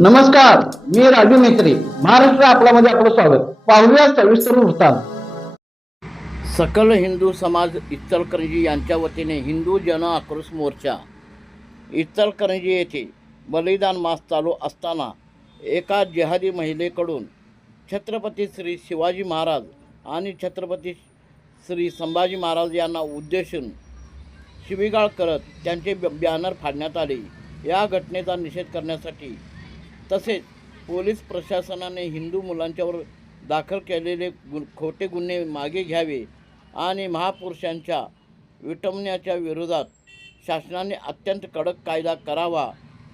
नमस्कार, मी राजू मेत्री. महाराष्ट्र आपल्यामध्ये आपलं स्वागत. पाहूया सविस्तर वृत्तांत. सकल हिंदू समाज इचलकरंजी यांच्या वतीने हिंदू जन आक्रोश मोर्चा. इचलकरंजी येथे बलिदान मास चालू असताना एका जिहादी महिलेकडून छत्रपती श्री शिवाजी महाराज आणि छत्रपती श्री संभाजी महाराज यांना उद्देशून शिवीगाळ करत त्यांचे बॅनर फाडण्यात आले. या घटनेचा निषेध करण्यासाठी तसेच पोलीस प्रशासनाने हिंदू मुलांच्यावर दाखल केलेले खोटे गुन्हे मागे घ्यावे आणि महापुरुषांच्या विटंबण्याच्या विरोधात शासनाने अत्यंत कडक कायदा करावा,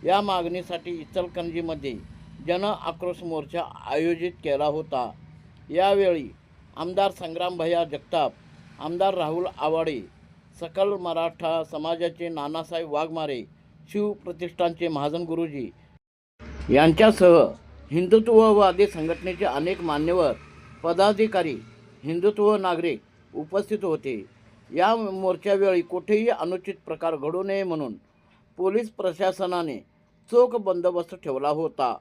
या मागणीसाठी इचलकरंजीमध्ये जन आक्रोश मोर्चा आयोजित केला होता. यावेळी आमदार संग्राम भैया जगताप, आमदार राहुल आवाडे, सकल मराठा समाजाचे नानासाहेब वाघमारे, शिवप्रतिष्ठानचे महाजन गुरुजी यांच्यासह हिंदुत्ववादी संघटनेचे अनेक मान्यवर, पदाधिकारी, हिंदुत्व नागरिक उपस्थित होते. या मोर्चावेळी कुठेही अनुचित प्रकार घडू नये म्हणून पोलीस प्रशासनाने चोख बंदोबस्त ठेवला होता.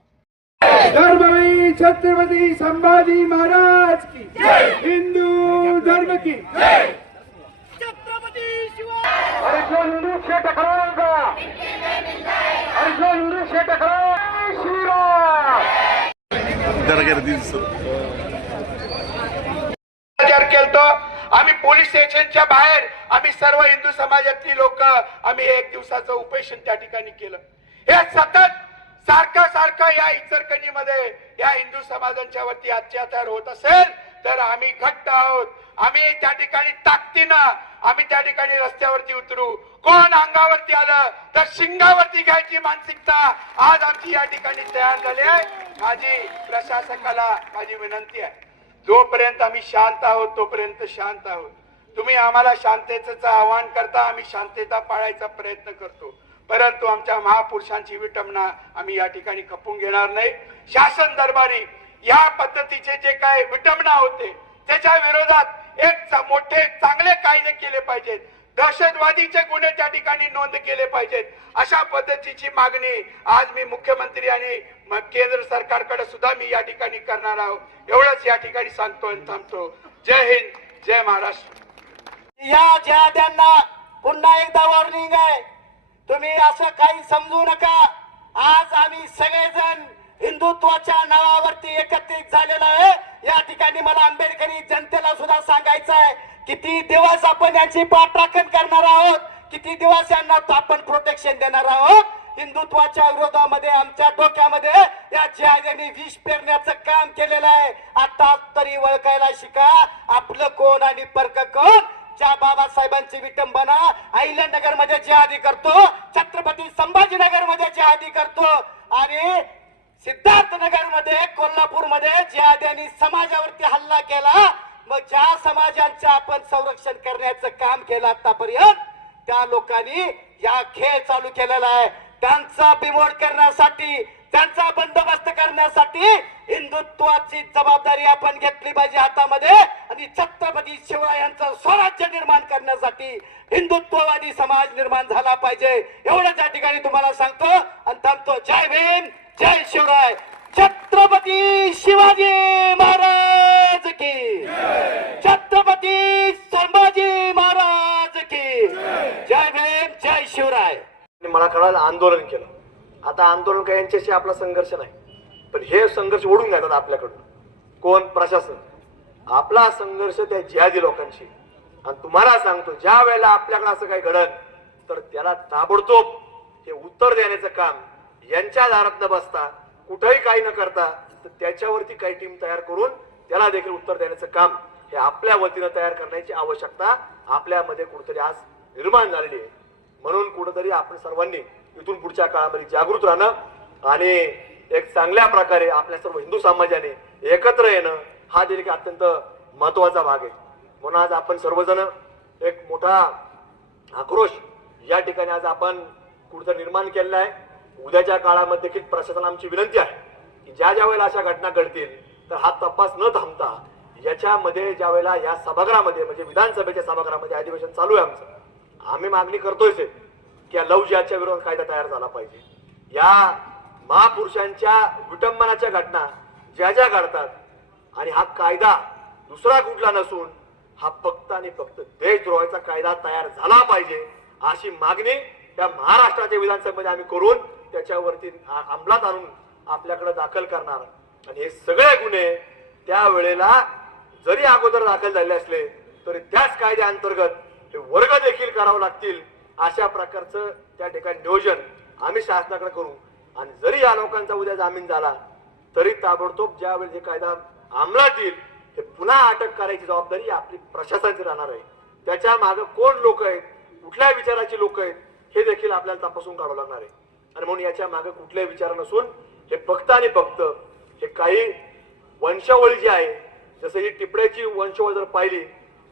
धर्मवीर छत्रपती संभाजी महाराज की जय, हिंदू धर्म की जय, छत्रपती शिवाजी. अरे जो हिंदू से टकराएगा, अरे जो हिंदू से टकराएगा, आम्ही पोलीस स्टेशनच्या बाहेर आम्ही सर्व हिंदू समाजातली लोक आम्ही एक दिवसाचं उपोषण त्या ठिकाणी केलं. हे सतत सारखं या इचलकरंजीमध्ये या हिंदू समाजांच्या वरती अत्याचार होत असेल तर आम्ही घट्ट आहोत. आम्ही त्या ठिकाणी ताकदीनं आम्ही त्या ठिकाणी रस्त्यावरती उतरू. कोण अंगावरती आलं तर शिंगावरती घ्यायची मानसिकता आज आमची या ठिकाणी तयार झाली आहे. माझी प्रशासकाला माझी विनंती आहे, जोपर्यंत आम्ही शांत आहोत तोपर्यंत शांत आहोत. तुम्ही आम्हाला शांततेचं आवाहन करता, आम्ही शांतता पाळायचा प्रयत्न करतो, परंतु आमच्या महापुरुषांची विटंबना आम्ही या ठिकाणी खपून घेणार नाही. शासन दरबारी या पद्धतीचे जे काय विटंबना होते त्याच्या विरोधात एक मोठे चांगले कायदे केले पाहिजेत. दहशतवादीचे गुन्हे त्या ठिकाणी नोंद केले पाहिजेत. अशा पद्धतीची मागणी आज मी मुख्यमंत्री आणि केंद्र सरकारकडे सुद्धा मी या ठिकाणी करणार आहोत. एवढंच या ठिकाणी सांगतो आणि थांबतो. जय हिंद, जय महाराष्ट्र. या जिहाद्यांना पुन्हा एकदा वॉर्निंग आहे, तुम्ही असं काही समजू नका. आज आम्ही सगळेजण हिंदुत्वाच्या नावावरती एकत्रित झालेलो आहे. या ठिकाणी मला आंबेडकरी जनतेला सुद्धा सांगायचं आहे, किती दिवस आपण यांची पाठराखण करणार आहोत, किती दिवस यांना आपण प्रोटेक्शन देणार आहोत. हिंदुत्वाच्या विरोधामध्ये आमच्या डोक्यामध्ये या जिहाद्यांनी विष पेरण्याचं काम केलेलं आहे. आता तरी ओळखायला शिका, आपलं कोण आणि परक कोण. ज्या बाबासाहेबांची विटंबना अहिल्यानगर मध्ये जिहादी करतो, छत्रपती संभाजीनगर मध्ये जिहादी करतो आणि सिद्धार्थनगर मध्ये, कोल्हापूर मध्ये जिहाद्यांनी समाजावरती हल्ला केला. मग ज्या समाजांचं आपण संरक्षण करण्याचं काम केलं आतापर्यंत, त्या लोकांनी या खेळ चालू केलेला आहे. त्यांचा बिमोड करण्यासाठी, त्यांचा बंदोबस्त करण्यासाठी हिंदुत्वाची जबाबदारी आपण घेतली पाहिजे हातामध्ये आणि छत्रपती शिवरायांचं स्वराज्य निर्माण करण्यासाठी हिंदुत्ववादी समाज निर्माण झाला पाहिजे. एवढंच या ठिकाणी तुम्हाला सांगतो आणि थांबतो. जय भीम, जय शिवराय, छत्रपती शिवाजी महाराज की, छत्रपती संभाजी महाराज की, जय भीम, जय शिवराय. मला कळालं आंदोलन केलं. आता आंदोलन काय यांच्याशी आपला संघर्ष नाही, पण हे संघर्ष ओढून घेतात आपल्याकडून. कोण? प्रशासन. आपला संघर्ष त्या जिहादी लोकांशी. आणि तुम्हाला सांगतो, ज्या वेळेला आपल्याकडे असं काही घडलं तर त्याला ताबडतोब हे उत्तर देण्याचं काम यांच्या दारात न बसता, कुठेही काही न करता, तर त्याच्यावरती काही टीम तयार करून त्याला देखील उत्तर देण्याचं काम हे आपल्या वतीनं तयार करण्याची आवश्यकता आपल्यामध्ये कुठेतरी आज निर्माण झालेली आहे. म्हणून कुठेतरी आपण सर्वांनी इथून पुढच्या काळामध्ये जागृत राहणं आणि एक चांगल्या प्रकारे आपल्या सर्व हिंदू समाजाने एकत्र येणं हा देखील अत्यंत महत्वाचा भाग आहे. म्हणून आज आपण सर्वजण एक मोठा आक्रोश या ठिकाणी आज आपण कुठेतरी निर्माण केलेला आहे. उद्याच्या काळामध्ये देखील प्रशासनाला आमची विनंती आहे की ज्या ज्या वेळेला अशा घटना घडतील तर हा तपास न थांबता याच्यामध्ये ज्या वेळेला या सभागृहामध्ये म्हणजे विधानसभेच्या सभागृहामध्ये अधिवेशन चालू आहे आमचं, आम्ही मागणी करतोय की या लव जिहादच्या विरोधात कायदा तयार झाला पाहिजे. या महापुरुषांच्या विटंबनाच्या घटना ज्या ज्या घडतात आणि हा कायदा दुसरा कुठला नसून हा फक्त आणि फक्त देशद्रोहाचा कायदा तयार झाला पाहिजे अशी मागणी त्या महाराष्ट्राच्या विधानसभेमध्ये आम्ही करून त्याच्यावरती अंमलात आणून आपल्याकडे दाखल करणार. आणि हे सगळे गुन्हे त्यावेळेला जरी अगोदर दाखल झाले असले तरी त्याच कायद्याअंतर्गत हे वर्ग देखील करावं लागतील अशा प्रकारचं त्या ठिकाणी नियोजन आम्ही शासनाकडे करू. आणि जरी या लोकांचा उद्या जामीन झाला तरी ताबडतोब ज्यावेळी हे कायदा अंमलात येईल ते पुन्हा अटक करायची जबाबदारी आपली प्रशासनाची राहणार आहे. त्याच्या मागे कोण लोक आहेत, कुठल्या विचाराची लोक आहेत हे देखील आपल्याला तपासून काढावं लागणार आहे. आणि म्हणून याच्या मागे कुठले विचार नसून हे फक्त आणि फक्त हे काही वंशावळी जी आहे, जसं ही टिपड्याची वंशावळ जर पाहिली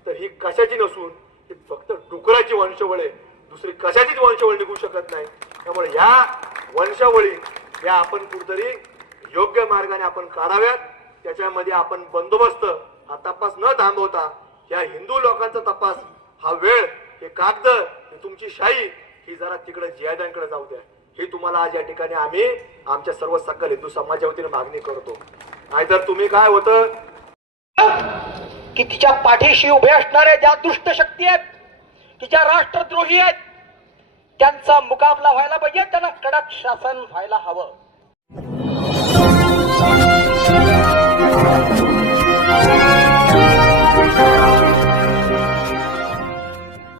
तर ही कशाची नसून ही फक्त डुकराची वंशावळ आहे, दुसरी कशाचीच वंशावळ निघू शकत नाही. त्यामुळे या वंशावळी या आपण कुठेतरी योग्य मार्गाने आपण काढाव्यात. त्याच्यामध्ये आपण बंदोबस्त हा तपास न थांबवता या हिंदू लोकांचा तपास हा वेळ हे कागद ही तुमची शाही ही जरा तिकडे जिहाद्यांकडे जाऊ द्या. ही तुम्हाला आज या ठिकाणी आम्ही आमच्या सर्व सकल हिंदू समाजाच्या वतीने मागणी करतो. नाहीतर तुम्ही काय होतं की तिच्या पाठीशी उभे असणारे ज्या दुष्ट शक्ती आहेत, की ज्या राष्ट्रद्रोही आहेत, त्यांचा मुकाबला व्हायला पाहिजे, त्यांना कडक शासन व्हायला हवं.